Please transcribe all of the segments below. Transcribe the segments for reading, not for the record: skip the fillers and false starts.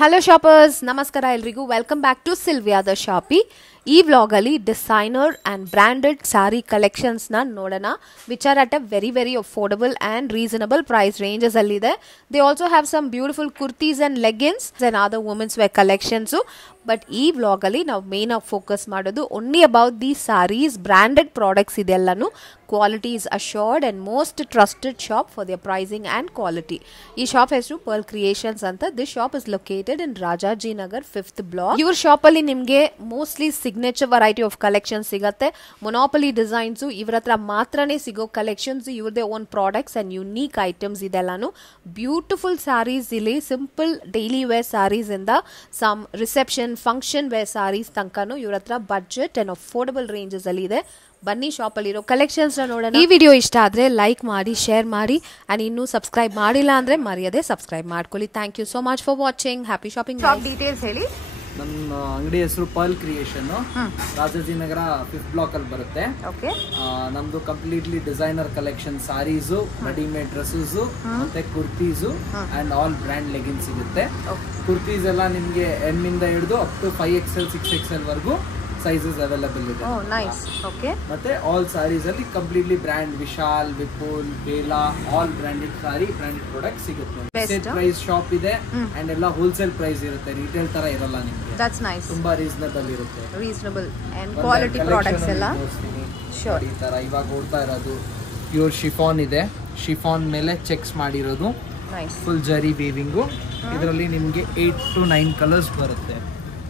Hello shoppers, namaskara elrigu. Welcome back to Sylvia the Shoppy. ಈ vlog ಅಲ್ಲಿ designer and branded sari collections ನ ನೋಡೋಣ, which are at a very affordable and reasonable price ranges ಅಲ್ಲಿ ಇದೆ. They also have some beautiful kurtis and leggings and other women's wear collections. But ಈ vlog ಅಲ್ಲಿ ನಾವು main ಆಗಿ ಫೋಕಸ್ ಮಾಡೋದು only about the saris, branded products ಇದೆಲ್ಲಾನು. Quality is assured and most trusted shop for their pricing and quality. ಈ shop ಹೆಸರು pearl creations ಅಂತ. This shop is located in Rajajinagar 5th block. ಇವ್ರ ಶಾಪ್ ಅಲ್ಲಿ ನಿಮ್ಗೆ mostly signature variety of collection ಸಿಗುತ್ತೆ. Monopoly designs ಇವ್ರ ಹತ್ರ ಮಾತ್ರನೇ ಸಿಗೋ ಕಲೆಕ್ಷನ್ಸ್, ಇವ್ರದೇ own products and unique items ಇದೆಲ್ಲಾನು. ಬ್ಯೂಟಿಫುಲ್ ಸ್ಯಾರೀಸ್ ಇಲ್ಲಿ, ಸಿಂಪಲ್ ಡೈಲಿ ವೇರ್ ಸ್ಯಾರೀಸ್ ಇಂದ some reception function wear saris ತನಕನು ಇವ್ರ ಹತ್ರ ಬಜೆಟ್ ಅಂಡ್ ಅಫೋರ್ಡಬಲ್ ರೇಂಜಸ್ ಅಲ್ಲಿ ಇದೆ. ಬನ್ನಿ ಶಾಪ್ ಅಲ್ಲಿರೋ ಕಲೆಕ್ಷನ್ಸ್ ನೋಡೋಣ. ಈ ವಿಡಿಯೋ ಇಷ್ಟ ಆದ್ರೆ ಲೈಕ್ ಮಾಡಿ, ಶೇರ್ ಮಾಡಿ ಅಂಡ್ ಇನ್ನೂ ಸಬ್ಸ್ಕ್ರೈಬ್ ಮಾಡಿಲ್ಲ ಅಂದ್ರೆ ಮರೆಯದೆ ಸಬ್ಸ್ಕ್ರೈಬ್ ಮಾಡ್ಕೊಳ್ಳಿ. Thank you so much for watching. Happy shopping. Shop details ಹೇಳಿ. ನಮ್ಮ ಅಂಗಡಿ ಹೆಸರು pearl creation, Rajajinagar 5th block ಅಲ್ಲಿ ಬರುತ್ತೆ. ನಮ್ದು ಕಂಪ್ಲೀಟ್ಲಿ ಡಿಸೈನರ್ ಕಲೆಕ್ಷನ್, ಸಾರೀಸು, ರೆಡಿಮೇಡ್ ಡ್ರೆಸ್ಸಸ್ ಮತ್ತೆ kurtis and all brand leggings ಸಿಗುತ್ತೆ. ಕುರ್ತೀಸ್ ಎಲ್ಲ ನಿಮ್ಗೆ ಎಮ್ ಇಂದ ಹಿಡಿದು ಅಪ್ ಟು 5XL 6XL ವರೆಗೂ ಸೈಜಸ್ ಅವೈಲೇಬಲ್ ಇದೆ. ಮತ್ತೆ ಆಲ್ ಸಾರೀಸ್ ಅಲ್ಲಿ completely brand Vishal, Vipul, Bela, all branded sari, branded product ಸಿಗುತ್ತೆ. ಸೇಲ್ ಪ್ರೈಸ್ ಶಾಪ್ ಇದೆ ಅಂಡ್ ಎಲ್ಲ ಹೋಲ್ಸೇಲ್ ಪ್ರೈಸ್ ಇರುತ್ತೆ, ರಿಟೇಲ್ ತರ ಇರಲ್ಲ ನಿಮಗೆ. ತುಂಬಾ ರೀಸನಬಲ್ ಇರುತ್ತೆ. ರೀಸನಬಲ್ ಅಂಡ್ ಕ್ವಾಲಿಟಿ ಪ್ರಾಡಕ್ಟ್ಸ್ ಎಲ್ಲ ಈ ತರ ಇವಾಗ ಓಡ್ತಾ ಇರೋದು ಪ್ಯೂರ್ ಶಿಫಾನ್ ಇದೆ. ಶಿಫಾನ್ ಮೇಲೆ ಚೆಕ್ಸ್ ಮಾಡಿರೋದು, ಫುಲ್ ಜರಿ ವೀವಿಂಗು. ಇದರಲ್ಲಿ ನಿಮ್ಗೆ 8 to 9 ಕಲರ್ಸ್ ಬರುತ್ತೆ.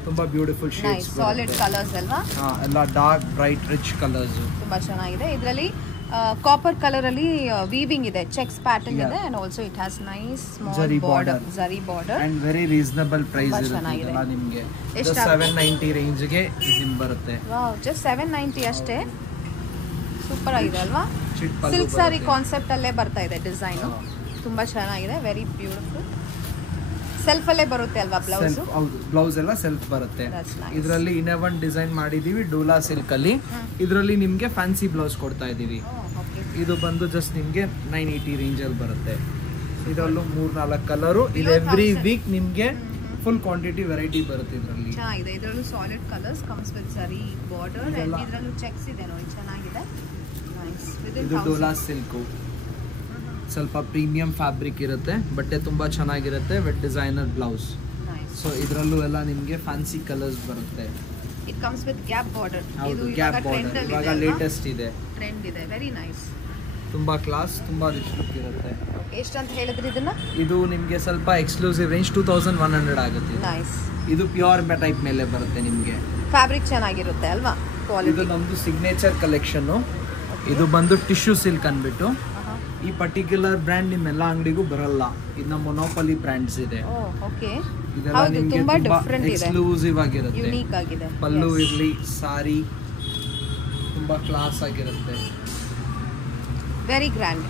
ತುಂಬಾ ಬ್ಯೂಟಿಫುಲ್ ಶೇಡ್ಸ್, ಸಾಲಿಡ್ ಕಲರ್ಸ್ ಅಲ್ವಾ? ಎಲ್ಲ ಡಾರ್ಕ್ ಬ್ರೈಟ್ ರಿಚ್ ಕಲರ್ಸ್ ತುಂಬಾ ಚೆನ್ನಾಗಿದೆ. ಇದರಲ್ಲಿ ಕಾಪರ್ ಕಲರ್ ಅಲ್ಲಿ ವೀವಿಂಗ್ ಇದೆ, ಚೆಕ್ಸ್ ಪ್ಯಾಟರ್ನ್ ಇದೆ and also it has nice small border, zari border and very reasonable price ಇರುತ್ತೆ. ನಿಮಗೆ 790 ರೇಂಜ್ ಗೆ ಇದು ಬರುತ್ತೆ. ವಾವ್, ಜಸ್ಟ್ 790 ಅಷ್ಟೇ. ಸೂಪರ್ ಆಗಿದೆ ಅಲ್ವಾ? ಸಿಲ್ಕ್ ಸಾರಿ ಕಾನ್ಸೆಪ್ಟ್ ಅಲ್ಲೇ ಬರ್ತಾ ಇದೆ ಡಿಸೈನ್. ತುಂಬಾ ಚೆನ್ನಾಗಿದೆ, ವೆರಿ ಬ್ಯೂಟಿಫುಲ್. ಸೆಲ್ಫ್ ಅಲ್ಲೇ ಬರುತ್ತೆ ಅಲ್ವಾ ಬ್ಲೌಸ್? ಹೌದು, ಬ್ಲೌಸ್ ಎಲ್ಲ ಸೆಲ್ಫ್ ಬರುತ್ತೆ. ಇದರಲ್ಲಿ ಇನ್ನೊಂದು ಡಿಸೈನ್ ಮಾಡಿದೀವಿ ಡೋಲಾ ಸಿಲ್ಕ್ ಅಲ್ಲಿ. ಇದರಲ್ಲಿ ನಿಮ್ಗೆ ಫ್ಯಾನ್ಸಿ ಬ್ಲೌಸ್ ಕೊಡ್ತಾ ಇದೀವಿ. ಇದು ಬಂದು ಜಸ್ಟ್ ನಿಮ್ಗೆ 980 ರೇಂಜ್ ಅಲ್ಲಿ ಬರುತ್ತೆ. ಇದರಲ್ಲೂ 3-4 ಕಲರು. ಇದು ಎವ್ರಿ ವೀಕ್ ನಿಮ್ಗೆ ಫುಲ್ ಕ್ವಾಂಟಿಟಿ ವೆರೈಟಿ ಬರುತ್ತೆ. ಇದರಲ್ಲಿ ಚೆನ್ನಾಗಿದೆ. ಇದರಲ್ಲೂ ಸಾಲಿಡ್ ಕಲರ್ಸ್ ಕಮ್ಸ್ ವಿತ್ ಜರಿ ಬಾರ್ಡರ್ ಅಂಡ್ ಇದರಲ್ಲೂ ಚೆಕ್ಸ್ ಇದೆ ನೋಡಿ, ಚೆನ್ನಾಗಿದೆ. ನೈಸ್. ಇದು ಡೋಲಾ ಸಿಲ್ಕ್, ಸ್ವಲ್ಪ ಪ್ರೀಮಿಯಂ ಫ್ಯಾಬ್ರಿಕ್ ಇರುತ್ತೆ, ಬಟ್ಟೆ ತುಂಬಾ ಚೆನ್ನಾಗಿರುತ್ತೆ ವಿತ್ ಡಿಸೈನರ್ ಬ್ಲೌಸ್. ಸೊ ಇದರಲ್ಲೂ ಎಲ್ಲ ನಿಮಗೆ ಫ್ಯಾನ್ಸಿ ಕಲರ್ಸ್ ಬರುತ್ತೆ. It comes with gap border. ಇದು ಗ್ಯಾಪ್ ಬಾರ್ಡರ್ ಇವಾಗ ಲೇಟೆಸ್ಟ್ ಇದೆ, ಟ್ರೆಂಡ್ ಇದೆ. Very nice. ತುಂಬಾ ಕ್ಲಾಸ್, ತುಂಬಾ ರಿಚ್ ಲುಕ್ ಇರುತ್ತೆ. ಎಷ್ಟು ಅಂತ ಹೇಳಿದ್ರಿ ಇದನ್ನ? ಇದು ನಿಮಗೆ ಸ್ವಲ್ಪ ಎಕ್ಸ್ಕ್ಲೂಸಿವ್ ರೇಂಜ್ 2100 ಆಗುತ್ತೆ. ನೈಸ್. ಇದು ಪ್ಯೂರ್ ಟೈಪ್ ಮೇಲೆ ಬರುತ್ತೆ ನಿಮಗೆ. ಫ್ಯಾಬ್ರಿಕ್ ಚೆನ್ನಾಗಿರುತ್ತೆ ಅಲ್ವಾ? ಕ್ವಾಲಿಟಿ. ಇದು ನಮ್ದು ಸಿಗ್ನೇಚರ್ ಕಲೆಕ್ಷನ್. ಇದು ಬಂದು ಟಿಶ್ಯೂ ಸಿಲ್ಕ್ ಅಂದ್ಬಿಟ್ಟು. ಈ ಪರ್ಟಿಕ್ಯುಲರ್ ಬ್ರ್ಯಾಂಡ್ ನಿಮ್ಮೆಲ್ಲ ಅಂಗಡಿಗೂ ಬರಲ್ಲ. ಇದು ನಮ್ಮ ಮೊನೋಪಲಿ ಬ್ರ್ಯಾಂಡ್ಸ್ ಇದೆ. ಇದೆಲ್ಲ ನಿಮಗೆ ತುಂಬಾ ಎಕ್ಸ್ಕ್ಲೂಸಿವ್ ಆಗಿರುತ್ತೆ, ಯುನೀಕ್ ಆಗಿದೆ. ಪಲ್ಲು ಇರ್ಲಿ, ಸಾರಿ ತುಂಬಾ ಕ್ಲಾಸ್ ಆಗಿರುತ್ತೆ. ವೆರಿ ಗ್ರ್ಯಾಂಡ್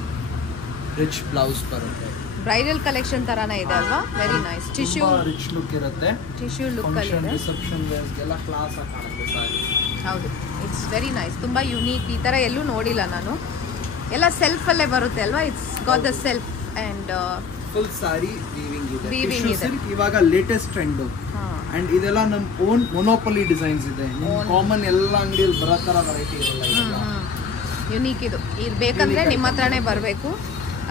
ರಿಚ್ ಬ್ಲೌಸ್ ಬರುತ್ತೆ. ಬ್ರೈಡಲ್ ಕಲೆಕ್ಷನ್ ತರಾನೇ ಇದೆ ಅಲ್ವಾ? Very nice. Tissue rich look ಇರುತ್ತೆ. ಟಿಶ್ಯೂ ಲುಕ್ ಅಲ್ಲಿ ಇದೆ. ರಿಸೆಪ್ಷನ್ ವೇರ್ಸ್ ಎಲ್ಲ ಕ್ಲಾಸ್ ಆಗಿ ಕಾಣುತ್ತೆ ಸಾರಿ. ಹೌದು, ಇಟ್ಸ್ ವೆರಿ ನೈಸ್. ತುಂಬಾ ಯುನೀಕ್. ಈ ತರ ಎಲ್ಲೂ ನೋಡಿಲ್ಲ ನಾನು. ಎಲ್ಲ ಸೆಲ್ಫ್ ಅಲ್ಲೇ ಬರುತ್ತೆ ಅಲ್ವಾ? It's got the self and full sorry weaving ಇದೆ. ಟಿಶ್ಯೂ ಸಿಲ್ಕ್ ಇವಾಗ ಲೇಟೆಸ್ಟ್ ಟ್ರೆಂಡ್ ಅಂಡ್ ಇದೆಲ್ಲ ನಮ್ಮ ಓನ್ ಮೊನೋಪಲಿ ಡಿಸೈನ್ಸ್ ಇದೆ. ಕಾಮನ್ ಎಲ್ಲ ಅಂಗಡಿಯಲ್ಲಿ ಬರೋ ತರ ವೆರೈಟಿ ಇರಲ್ಲ. ಯುನೀಕ್ ಇದು ಇರ್ಬೇಕಂದ್ರೆ ನಿಮ್ಮ ಹತ್ರನೇ ಬರಬೇಕು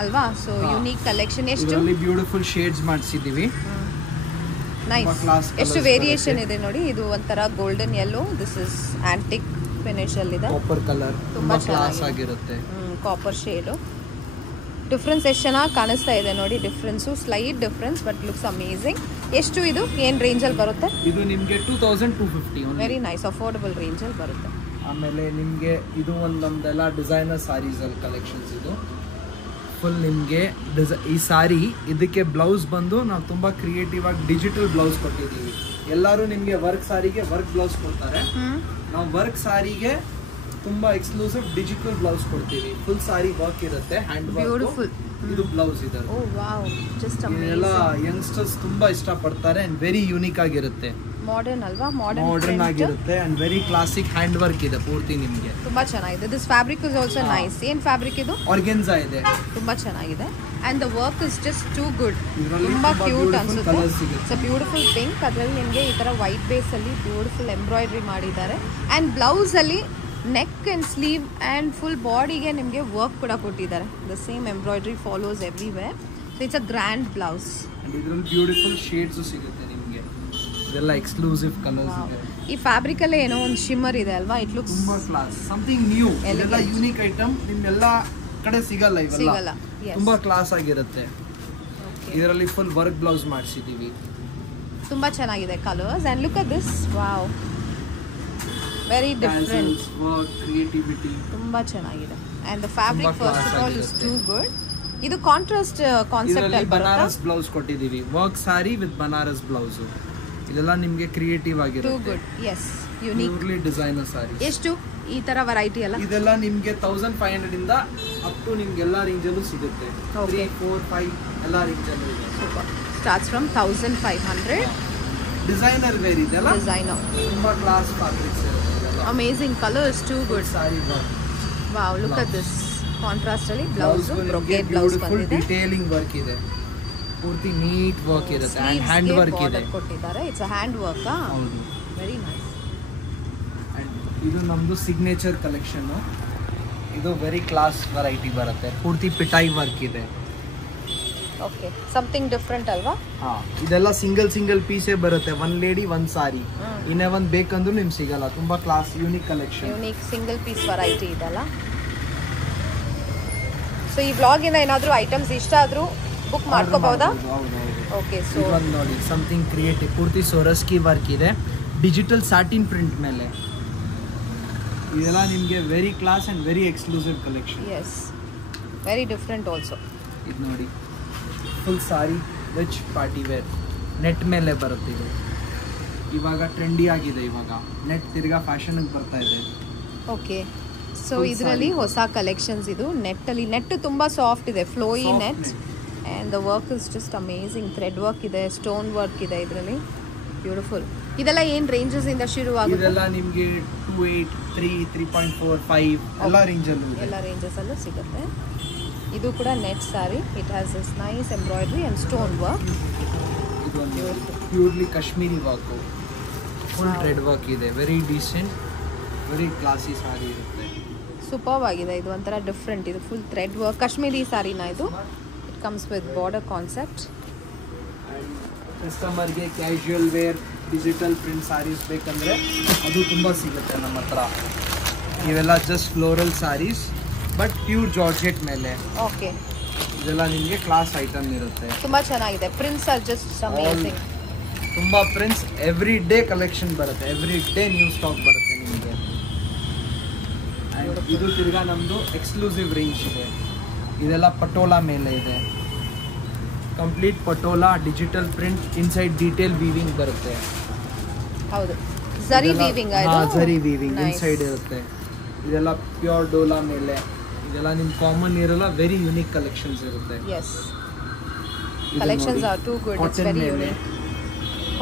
ಅಲ್ವಾ? So unique collection. ಎಷ್ಟು ಬ್ಯೂಟಿಫುಲ್ ಶೇಡ್ಸ್ ಮಾಡಿಸಿದೀವಿ. ನೈಸ್. ಎಷ್ಟು ವೇರಿಯೇಷನ್ ಇದೆ ನೋಡಿ. ಇದು ಒಂಥರ golden yellow, this is antique finish ಅಲ್ಲಿ ಇದೆ. ಕಾಪರ್ ಕಲರ್ ತುಂಬಾ ಕ್ಲಾಸ್ ಆಗಿರುತ್ತೆ. Copper shade. ಡಿಫ್ರೆನ್ಸ್ ಎಷ್ಟು ಚೆನ್ನಾಗಿ ಕಾಣಿಸ್ತಾ ಇದೆ ನೋಡಿ. Difference slight difference but looks amazing. ಎಷ್ಟು ಇದು ಏನು ರೇಂಜಲ್ಲಿ ಬರುತ್ತೆ? ಇದು ನಿಮಗೆ 2250. ವೆರಿ ನೈಸ್, ಅಫೋರ್ಡಬಲ್ ರೇಂಜಲ್ಲಿ ಬರುತ್ತೆ. ಆಮೇಲೆ ನಿಮಗೆ ಇದು ಒಂದು ನಮ್ದೆಲ್ಲ ಡಿಸೈನರ್ ಸಾರೀಸ್ ಅಲ್ಲಿ ಕಲೆಕ್ಷನ್ಸ್. ಇದು ಫುಲ್ ನಿಮಗೆ ಈ ಸಾರಿ, ಇದಕ್ಕೆ ಬ್ಲೌಸ್ ಬಂದು ನಾವು ತುಂಬಾ ಕ್ರಿಯೇಟಿವ್ ಆಗಿ ಡಿಜಿಟಲ್ ಬ್ಲೌಸ್ ಕೊಟ್ಟಿದ್ದೀವಿ. ಎಲ್ಲರೂ ನಿಮಗೆ ವರ್ಕ್ ಸಾರಿಗೆ ವರ್ಕ್ ಬ್ಲೌಸ್ ಕೊಡ್ತಾರೆ, ನಾವು ವರ್ಕ್ ಸಾರಿಗೆ ತುಂಬಾ ಎಕ್ಸ್ಕ್ಲೂಸಿವ್ ಡಿಜಿಟಲ್ ಬ್ಲೌಸ್ ಕೊಡ್ತೀವಿ. ಫುಲ್ ಸಾರಿ ವರ್ಕ್ ಇರುತ್ತೆ, ಹ್ಯಾಂಡ್ ವರ್ಕ್. ಇದು ಬ್ಲೌಸ್ ಇದೆ. ಓ ವಾವ್, ಜಸ್ಟ್ ಅಮೇಜಿಂಗ್. ಎಲ್ಲ ಯಂಗ್ಸ್ಟರ್ಸ್ ತುಂಬಾ ಇಷ್ಟಪಡ್ತಾರೆ ಅಂಡ್ ವೆರಿ ಯೂನಿಕ್ ಆಗಿರುತ್ತೆ. ಮಾಡರ್ನ್ ಅಲ್ವಾ, ಮಾಡರ್ನ್ ಆಗಿರುತ್ತೆ and very classic hand work ಇದೆ ಪೂರ್ತಿ ನಿಮಗೆ. ತುಂಬಾ ಚೆನ್ನಾಗಿದೆ. This fabric is also nice. ಏನ್ ಫ್ಯಾಬ್ರಿಕ್ ಇದು? ಆರ್ಗೆನ್ಸಾ ಇದೆ. ತುಂಬಾ ಚೆನ್ನಾಗಿದೆ and the work is just too good. ತುಂಬಾ ಕ್ಯೂಟ್ ಅನ್ಸುತ್ತೆ. It's a beautiful pink. ಅದರಲ್ಲಿ ನಿಮಗೆ ಈ ತರ ವೈಟ್ ಬೇಸ್ ಅಲ್ಲಿ ಬ್ಯೂಟಿಫುಲ್ ಎಂಬ್ರಾಯ್ಡ್ರಿ ಮಾಡಿದ್ದಾರೆ ಅಂಡ್ ಬ್ಲೌಸ್ ಅಲ್ಲಿ neck and sleeve and full ಬಾಡಿಗೆ ನಿಮಗೆ ವರ್ಕ್ ಕೂಡ ಕೊಟ್ಟಿದ್ದಾರೆ. The same embroidery follows everywhere. So it's a grand blouse. ಇದರಲ್ಲಿ ಬ್ಯೂಟಿಫುಲ್ ಶೇಡ್ಸ್ ಸಿಗುತ್ತೆ ನಿಮಗೆ. ಇದೆಲ್ಲ ಎಕ್ಸ್ಕ್ಲೂಸಿವ್ ಕಲರ್ಸ್ ಇದೆ. ಈ ಫ್ಯಾಬ್ರಿಕ್ ಅಲ್ಲೇ ಏನೋ ಒಂದು ಶಿಮ್ಮರ್ ಇದೆ ಅಲ್ವಾ? ಇಟ್ ಲುಕ್ಸ್ ತುಂಬಾ ಕ್ಲಾಸ್, ಸಮಥಿಂಗ್ ನ್ಯೂ. ಇದೆಲ್ಲ ಯೂನಿಕ್ ಐಟಮ್, ನಿಮ್ಮೆಲ್ಲ ಕಡೆ ಸಿಗಲ್ಲ ಇವೆಲ್ಲ. ತುಂಬಾ ಕ್ಲಾಸ್ ಆಗಿರುತ್ತೆ. ಇದರಲ್ಲಿ ಫುಲ್ ವರ್ಕ್ ಬ್ಲೌಸ್ ಮಾಡಿಸಿದೀವಿ. ತುಂಬಾ ಚೆನ್ನಾಗಿದೆ colours and look at this. Wow, very different work, creativity ತುಂಬಾ ಚೆನ್ನಾಗಿದೆ and the fabric first of all is too good. ಇದು ಕಾಂಟ್ರಾಸ್ಟ್ ಕಾನ್ಸೆಪ್ಟ್ ಅಲ್ಲಿ ಬನಾರಸ್ ಬ್ಲೌಸ್ ಕೊಟ್ಟಿದೀವಿ. Work sari with Banaras blouse. ಇದೆಲ್ಲ ನಿಮಗೆ ಕ್ರಿಯೇಟಿವ್ ಆಗಿರುತ್ತೆ. Too good. Yes, unique. Purely designer sari. ಎಷ್ಟು ಈ ತರ ವೆರೈಟಿ ಅಲ್ಲ? ಇದೆಲ್ಲ ನಿಮಗೆ 1500 ಇಂದ ಅಪ್ ಟು ನಿಮ್ಗೆ ಎಲ್ಲ ರೇಂಜ್ ಅಲ್ಲೂ ಸಿಗುತ್ತೆ. 3, 4, 5 ಎಲ್ಲ ರೇಂಜ್ ಅಲ್ಲೂ ಇದೆ. Super. Starts from 1500. Designer wear ಇದೆಲ್ಲ. ಡಿಸೈನರ್ ತುಂಬಾ ಕ್ಲಾಸ್ ಫ್ಯಾಬ್ರಿಕ್ಸ್ ಇರುತ್ತೆ. Amazing colours, too good. Sari work. Wow, look at this. Contrast ಅಲ್ಲಿ ಬ್ಲೌಸ್, ಬ್ರೊಕೇಡ್ ಬ್ಲೌಸ್ ಬಂದಿದೆ. ಡಿಟೇಲಿಂಗ್ ವರ್ಕ್ ಇದೆ. ಪೂರ್ತಿ ನೀಟ್ ವರ್ಕ್ ಇರುತ್ತೆ ಅಂಡ್ ಹ್ಯಾಂಡ್ ವರ್ಕ್ ಇದೆ. ಕೊಟ್ಟಿದ್ದಾರೆ. It's a hand work. ಹೌದು, ವೆರಿ ನೈಸ್. ಅಂಡ್ ಇದು ನಮ್ದು ಸಿಗ್ನೇಚರ್ ಕಲೆಕ್ಷನ್. ಇದು ವೆರಿ ಕ್ಲಾಸ್ ವೆರೈಟಿ ಬರುತ್ತೆ. ಪೂರ್ತಿ ಪಿಟಾಯಿ ವರ್ಕ್ ಇದೆ. ಓಕೆ, ಸಮಥಿಂಗ್ ಡಿಫರೆಂಟ್ ಅಲ್ವಾ? ಇದೆಲ್ಲ ಸಿಂಗಲ್ ಪೀಸೇ ಬರುತ್ತೆ. One lady one sari. ಇನ್ನೇ ಒಂದ್ ಬೇಕಂದ್ರೂ ನಿಮ್ಗೆ ಸಿಗಲ್ಲ. ತುಂಬಾ class unique collection. Unique single piece variety ಇದೆಲ್ಲ. ಸೊ ಈ ಬ್ಲಾಗ್ ಇಂದ ಏನಾದರೂ ಐಟಮ್ಸ್ ಇಷ್ಟ ಆದ್ರೂ ಬುಕ್ ಮಾಡ್ಕೋಬಹುದಾ? ಓಕೆ, ಸೊ ಒಂದು ನೋಡಿ, ಸಮಥಿಂಗ್ ಕ್ರಿಯೇಟಿವ್. ಪೂರ್ತಿ ಸೊರಸ್ಕಿ ವರ್ಕ್ ಇದೆ, ಡಿಜಿಟಲ್ ಸಾಟಿನ್ ಪ್ರಿಂಟ್ ಮೇಲೆ. ಇದೆಲ್ಲ ನಿಮಗೆ very class and very exclusive collection. Yes, very different also. ಇದು ನೋಡಿ, full sari rich party wear net ಮೇಲೆ ಬರುತ್ತೆ. ಇದು ಇವಾಗ ಟ್ರೆಂಡಿ ಆಗಿದೆ. ಇವಾಗ ನೆಟ್ ತಿರ್ಗಾ ಫ್ಯಾಷನ್ಗೆ ಬರ್ತಾ ಇದೆ. ಓಕೆ, ಸೊ ಇದರಲ್ಲಿ ಹೊಸ ಕಲೆಕ್ಷನ್ಸ್. ಇದು ನೆಟ್ಟಲ್ಲಿ, ನೆಟ್ ತುಂಬ ಸಾಫ್ಟ್ ಇದೆ, flowy net and the work is just amazing. Thread work ಇದೆ, ಸ್ಟೋನ್ ವರ್ಕ್ ಇದೆ ಇದರಲ್ಲಿ. ಬ್ಯೂಟಿಫುಲ್. ಇದೆಲ್ಲ ಏನು ರೇಂಜಸ್ ಇಂದ ಶುರು ಆಗುತ್ತೆ? ಇದೆಲ್ಲ ನಿಮಗೆ 2.8, 3, 3.4, 5 ಎಲ್ಲ ರೇಂಜಲ್ಲೂ ಇದೆ. ಎಲ್ಲ ರೇಂಜಸಲ್ಲೂ ಸಿಗುತ್ತೆ. ಇದು ಕೂಡ net sari. It has this nice embroidery and stone work. ಇದು ಒಂದು purely Kashmiri work, full thread work ಇದೆ. ವೆರಿ ಡೀಸೆಂಟ್, ವೆರಿ ಕ್ಲಾಸಿ ಸಾರಿ ಇರುತ್ತೆ. ಸೂಪರ್ ಆಗಿದೆ. ಇದು ಒಂಥರ ಡಿಫ್ರೆಂಟ್. ಇದು ಫುಲ್ ಥ್ರೆಡ್ ವರ್ಕ್ ಕಾಶ್ಮೀರಿ ಸಾರಿನ. ಇದು it comes with border concept. ಕಸ್ಟಮರ್ಗೆ casual wear digital print saris ಬೇಕಂದರೆ ಅದು ತುಂಬ ಸಿಗುತ್ತೆ ನಮ್ಮ ಹತ್ರ. ಇವೆಲ್ಲ just floral saris but pure georgette ಮೇಲೆ. ಓಕೆ, ಇದೆಲ್ಲ ನಿಮಗೆ ಕ್ಲಾಸ್ ಐಟಮ್ ಇರುತ್ತೆ. ತುಂಬ ಚೆನ್ನಾಗಿದೆ. Prints are just amazing. ತುಂಬ ಪ್ರಿಂಟ್ಸ್ ಎವ್ರಿ ಡೇ ಕಲೆಕ್ಷನ್ ಬರುತ್ತೆ. ಎವ್ರಿ ಡೇ ನ್ಯೂ ಸ್ಟಾಕ್ ಬರುತ್ತೆ ನಿಮಗೆ. ಇದು ತಿರ್ಗಾ ನಮ್ಮದು ಎಕ್ಸ್ಕ್ಲೂಸಿವ್ ರೇಂಜ್ ಇದೆ. ಇದೆಲ್ಲ ಪಟೋಲಾ ಮೇಲೆ ಇದೆ. Complete Patola digital print, inside detail weaving ಬರುತ್ತೆ. ಹೌದು, zari weaving. Zari weaving inside ಇರುತ್ತೆ. ಇದೆಲ್ಲ ಪ್ಯೂರ್ ಡೋಲಾ ಮೇಲೆ. ಇದೆಲ್ಲ ನಿಮ್ಮ ಕಾಮನ್ ಇರಲ್ಲ. ವೆರಿ ಯೂನಿಕ್ ಕಲೆಕ್ಷನ್ಸ್ ಇರುತ್ತೆ. Yes, collections are too good. It's very unique.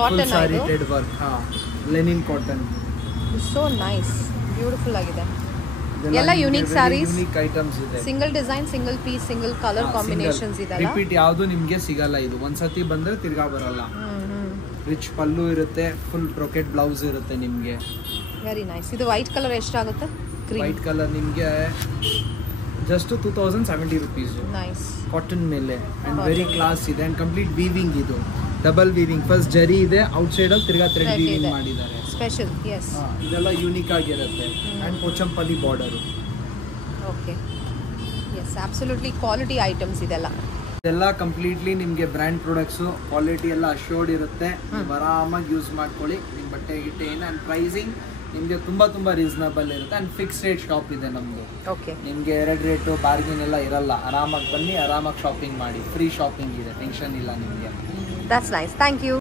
Cotton sari thread work. Linen cotton. So nice, beautiful ಆಗಿದೆ. ಎಲ್ಲ ಯೂನಿಕ್ ಸ್ಯಾರೀಸ್, ಯೂನಿಕ್ ಐಟಮ್ಸ್ ಇದೆ. Single design, single piece, single colour combinations ಇದೆ. Repeat ಯಾವುದು ನಿಮಗೆ ಸಿಗಲ್ಲ. ಇದು ಒಂದ್ಸತಿ ಬಂದ್ರೆ ತಿರ್ಗಾ ಬರಲ್ಲ. ರಿಚ್ ಪಲ್ಲು ಇರುತ್ತೆ, ಫುಲ್ ಬ್ರೊಕೆಟ್ ಬ್ಲೌಸ್ ಇರುತ್ತೆ ನಿಮಗೆ. Very nice. ಇದು ವೈಟ್ ಕಲರ್ ಎಷ್ಟಾಗುತ್ತೆ? ವೈಟ್ ಕಲರ್ ನಿಮಗೆ ಜಸ್ಟ್ 2070 rupees. ನೈಸ್. ಕಾಟನ್ ಮೇಲೆ ಅಂಡ್ ವೆರಿ ಕ್ಲಾಸ್ ಇದೆ ಅಂಡ್ ಕಂಪ್ಲೀಟ್ ವೀವಿಂಗ್. ಇದು ಡಬಲ್ ವೀವಿಂಗ್. ಫಸ್ಟ್ ಜರಿ ಇದೆ, ಔಟ್ ಸೈಡ್ ಅಲ್ಲಿ ತಿರ್ಗಾ ಥ್ರೆಡ್ ವೀವಿಂಗ್ ಮಾಡಿದ್ದಾರೆ. ಸ್ಪೆಷಲ್. ಎಸ್, ಇದೆಲ್ಲ ಯೂನಿಕ್ ಆಗಿರುತ್ತೆ and Pochampally border. Okay, yes, absolutely quality items ಇದೆಲ್ಲ. ಇದೆಲ್ಲ ಕಂಪ್ಲೀಟ್ಲಿ ನಿಮಗೆ ಬ್ರ್ಯಾಂಡ್ ಪ್ರಾಡಕ್ಟ್ಸು. ಕ್ವಾಲಿಟಿ ಎಲ್ಲ ಅಶ್ಯೂರ್ಡ್ ಇರುತ್ತೆ. ನೀವು ಆರಾಮಾಗಿ ಯೂಸ್ ಮಾಡ್ಕೊಳ್ಳಿ. ನಿಮ್ಮ ಬಟ್ಟೆ ಗಿಟ್ಟೆ ಏನು ಆ್ಯಂಡ್ ಪ್ರೈಸಿಂಗ್ ನಿಮಗೆ ತುಂಬ ರೀಸನಬಲ್ ಇರುತ್ತೆ ಆ್ಯಂಡ್ ಫಿಕ್ಸ್ ರೇಟ್ ಶಾಪ್ ಇದೆ ನಮ್ಮದು. ಓಕೆ, ನಿಮಗೆ 2 ರೇಟು ಬಾರ್ಗಿನ್ ಎಲ್ಲ ಇರಲ್ಲ. ಆರಾಮಾಗಿ ಬನ್ನಿ, ಆರಾಮಾಗಿ ಶಾಪಿಂಗ್ ಮಾಡಿ. ಫ್ರೀ ಶಾಪಿಂಗ್ ಇದೆ, ಟೆನ್ಷನ್ ಇಲ್ಲ ನಿಮಗೆ. That's nice. Thank you.